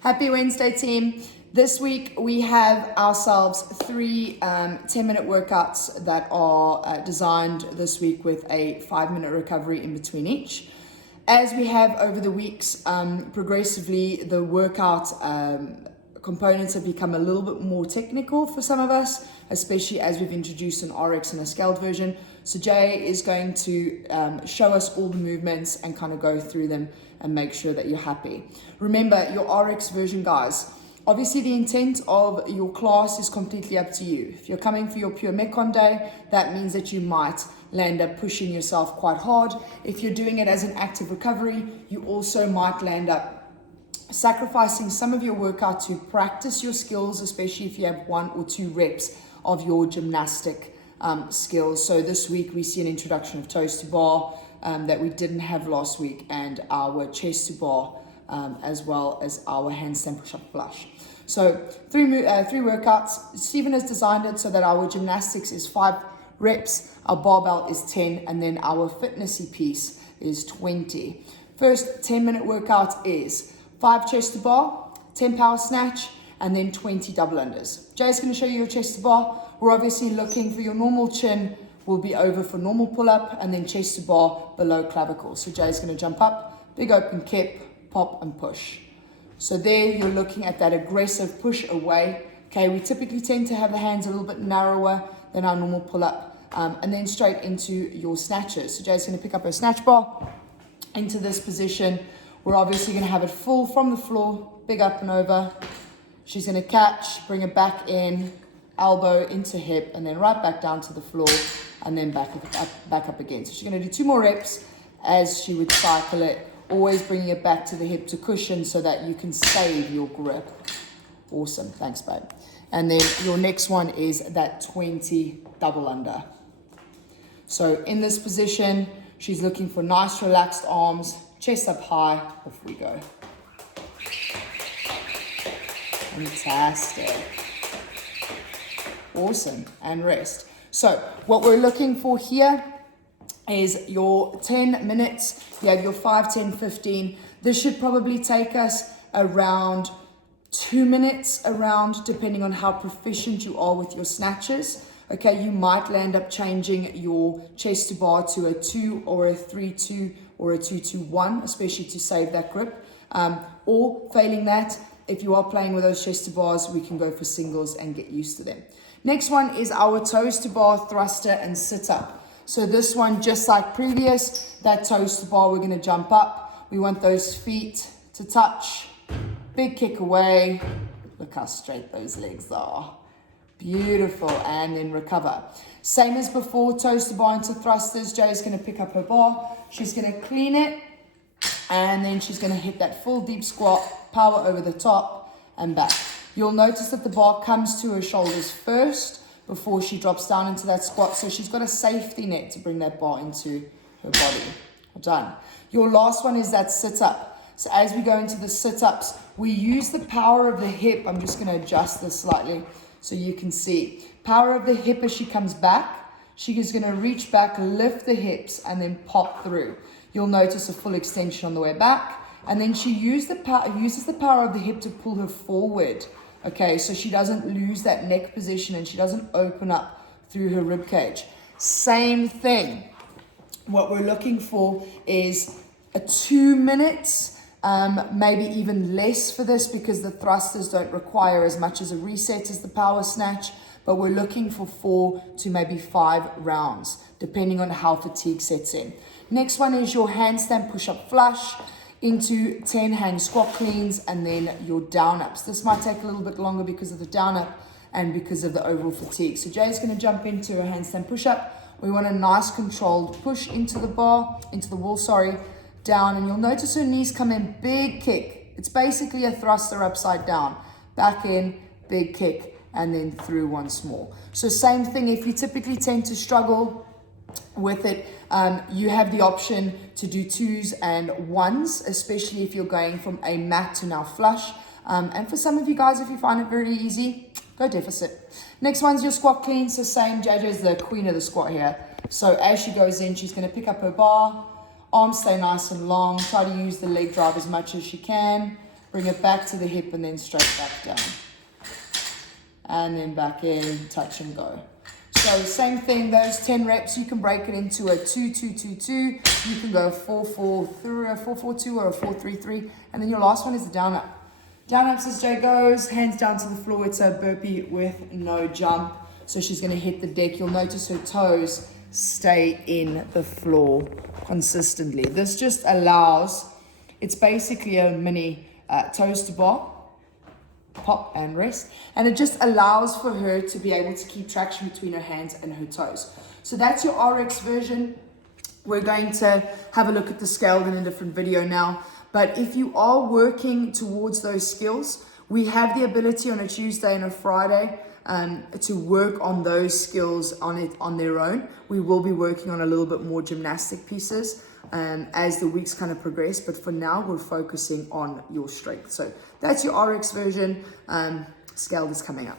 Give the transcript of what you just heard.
Happy Wednesday, team. This week we have ourselves three 10-minute workouts that are designed this week with a 5-minute recovery in between each. As we have over the weeks, progressively the workout components have become a little bit more technical for some of us, especially as we've introduced an RX and a scaled version. So Jay is going to show us all the movements and kind of go through them and make sure that you're happy. Remember, your RX version, guys, obviously the intent of your class is completely up to you. If you're coming for your pure Metcon day, that means that you might land up pushing yourself quite hard. If you're doing it as an active recovery, you also might land up sacrificing some of your workout to practice your skills, especially if you have 1 or 2 reps of your gymnastic skills. So this week we see an introduction of toes to bar that we didn't have last week, and our chest to bar, as well as our handstand push-up flush. So three workouts. Stephen has designed it so that our gymnastics is 5 reps, our barbell is 10, and then our fitnessy piece is 20. First 10-minute workout is 5 chest to bar, 10 power snatch, and then 20 double unders. Jay's going to show you your chest to bar. We're obviously looking for your normal chin will be over for normal pull-up, and then chest to bar below clavicle. So Jay's going to jump up, big open kip, pop and push. So there you're looking at that aggressive push away. Okay, we typically tend to have the hands a little bit narrower than our normal pull-up, and then straight into your snatches. So Jay's going to pick up her snatch bar into this position. We're obviously going to have it full from the floor, big up and over. She's going to catch, bring it back in, elbow into hip, and then right back down to the floor, and then back up again. So she's going to do 2 more reps as she would cycle it, always bringing it back to the hip to cushion so that you can save your grip. Awesome, thanks babe. And then your next one is that 20 double under. So in this position, she's looking for nice relaxed arms, chest up high, off we go. Fantastic. Awesome, and rest. So what we're looking for here is your 10 minutes. You have your 5, 10, 15. This should probably take us around 2 minutes around, depending on how proficient you are with your snatches. Okay, you might land up changing your chest to bar to a 2 or a 3-2 or a 2-2-1, especially to save that grip. Or failing that, if you are playing with those chest to bars, we can go for singles and get used to them. Next one is our toes to bar thruster and sit up. So this one, just like previous, that toes to bar, we're going to jump up. We want those feet to touch. Big kick away. Look how straight those legs are. Beautiful. And then recover. Same as before, toes to bar into thrusters. Jay's going to pick up her bar. She's going to clean it. And then she's going to hit that full deep squat, power over the top and back. You'll notice that the bar comes to her shoulders first before she drops down into that squat. So she's got a safety net to bring that bar into her body. Well done. Your last one is that sit up. So as we go into the sit ups, we use the power of the hip. I'm just going to adjust this slightly so you can see. Power of the hip as she comes back. She is going to reach back, lift the hips, and then pop through. You'll notice a full extension on the way back. And then she uses the power of the hip to pull her forward. Okay, so she doesn't lose that neck position and she doesn't open up through her rib cage. Same thing. What we're looking for is a 2 minutes, maybe even less for this, because the thrusters don't require as much as a reset as the power snatch. But we're looking for 4 to maybe 5 rounds, depending on how fatigue sets in. Next one is your handstand push-up flush into 10 hang squat cleans, and then your down ups. This might take a little bit longer because of the down up and because of the overall fatigue. So Jay's going to jump into a handstand push-up. We want a nice controlled push into the bar, into the wall, down, and you'll notice her knees come in, big kick. It's basically a thruster upside down, back in, big kick, and then through once more. So same thing, if you typically tend to struggle with it, you have the option to do 2s and 1s, especially if you're going from a mat to now flush. And for some of you guys, if you find it very easy, go deficit. Next one's your squat clean. So same, JJ's the queen of the squat here. So as she goes in, she's going to pick up her bar, arms stay nice and long, try to use the leg drive as much as she can, Bring it back to the hip and then straight back down. And then back in, touch and go. So same thing, those 10 reps, you can break it into a 2-2-2-2. You can go 4-4-3, a 4-4-2 or a 4-3-3. And then your last one is the down up. Down up, as Jay goes, hands down to the floor. It's a burpee with no jump. So she's gonna hit the deck. You'll notice her toes stay in the floor consistently. This just allows, it's basically a mini toes to bar, pop and rest, and it just allows for her to be able to keep traction between her hands and her toes. So that's your RX version. We're going to have a look at the scale in a different video now, but if you are working towards those skills, we have the ability on a Tuesday and a Friday to work on those skills on their own. We will be working on a little bit more gymnastic pieces as the weeks kind of progress, but for now we're focusing on your strength. So that's your RX version. Scale is coming up.